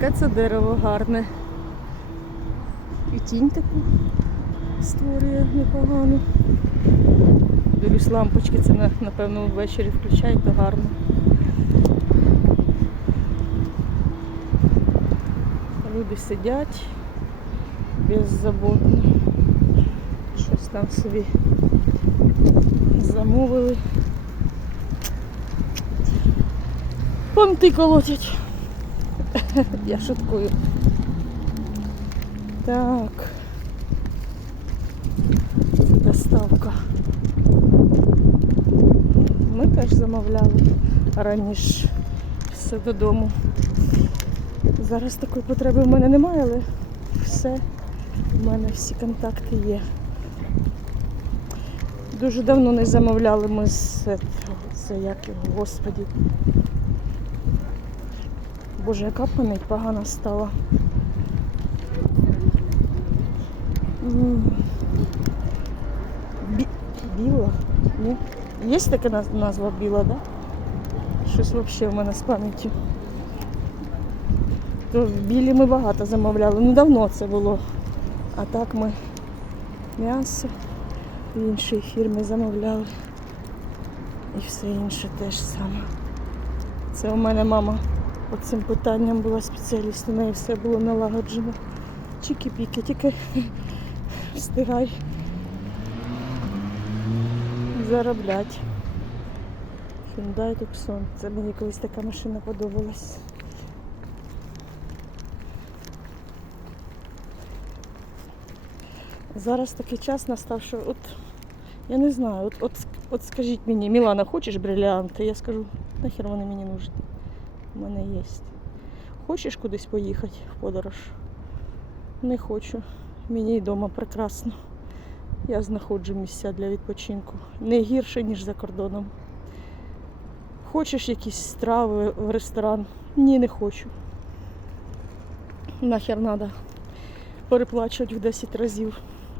яке це дерево гарне. І тінь таку створює непогану. Дивлюсь, лампочки це напевно ввечері включають, то гарно. Люди сидять беззаботно. Щось там собі замовили. Понти колотять. Я шуткую. Так. Доставка. Ми теж замовляли раніше все додому. Зараз такої потреби в мене немає, але все, в мене всі контакти є. Дуже давно не замовляли ми з е, це як його, господі. Боже, яка пам'ять погана стала. Бі... Біла? Ні? Є така назва біла, да? Щось взагалі в мене з пам'яттю. То в білі ми багато замовляли. Ну давно це було. А так ми м'ясо в іншій фірмі замовляли. І все інше теж саме. Це у мене мама по цим питанням була спеціаліст, у неї все було налагоджено. Чіки-піки, тільки встигай заробляти. Hyundai Tucson. Це мені колись така машина подобалась. Зараз такий час настав, що от я не знаю, от, от, от скажіть мені, Мілана, хочеш бриліанти? Я скажу, нахер вони мені нужні. У мене є. Хочеш кудись поїхати в подорож? Не хочу. Мені і вдома прекрасно. Я знаходжу місця для відпочинку. Не гірше, ніж за кордоном. Хочеш якісь страви в ресторан? Ні, не хочу. Нахер треба переплачувати в 10 разів.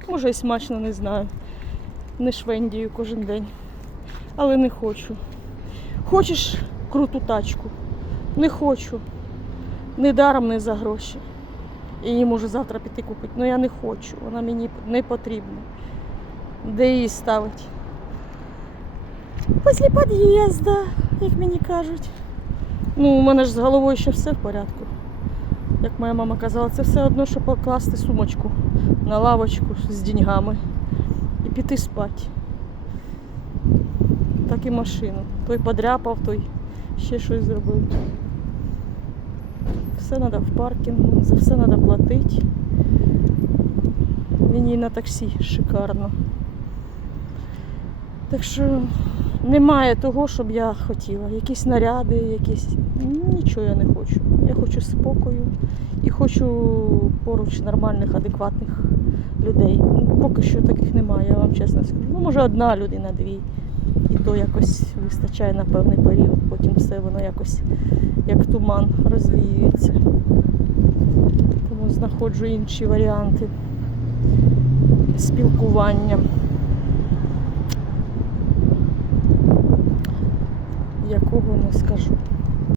Може і смачно, не знаю. Не швендію кожен день. Але не хочу. Хочеш круту тачку? Не хочу. Не даром, не за гроші. Її можу завтра піти купити. але я не хочу. Вона мені не потрібна. Де її ставити? Після під'їзду, як мені кажуть. Ну, у мене ж з головою ще все в порядку. Як моя мама казала, це все одно, що покласти сумочку на лавочку з деньгами і піти спати. Так і машину. Той подряпав, той ще щось зробив. Все треба в паркінгу, за все треба платити. Мені на таксі шикарно. Так що немає того, щоб я хотіла. Якісь наряди, якісь. Нічого я не хочу. Я хочу спокою і хочу поруч нормальних, адекватних людей. Поки що таких немає, я вам чесно скажу. Ну, може, одна людина, дві. І то якось вистачає на певний період, потім все воно якось як туман розвіюється. Тому знаходжу інші варіанти спілкування. Якого не скажу.